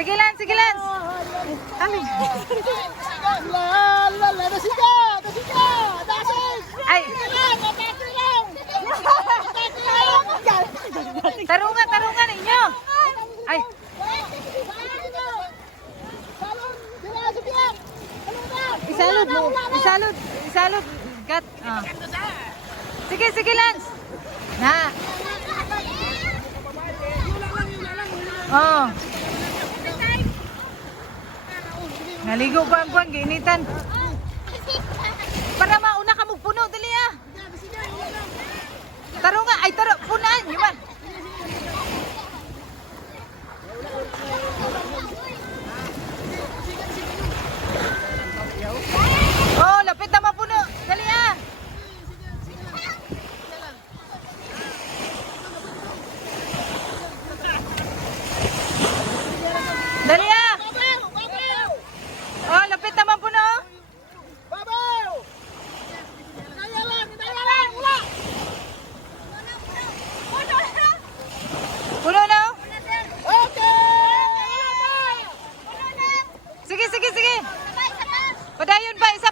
Sige, Lance, sige, Lance. Kami. Ay. Tarungan, tarungan ninyo. Ay. Isalod mo. Isalod. Isalod. Gat. Ah. Sige, sige, Lance. Na. Oh. Naligo ko ang kuwan, giinitan. Para mauna ka magpuno, dali ah. Taro nga, ay taro, punaan, yun man. Oh, lapit na mapuno, dali ah. Dali ah. Oh, lapit naman po no. Babaw! Daya lang, wala! Puno na. Okay! Sige, sige, sige. Padayon pa, isa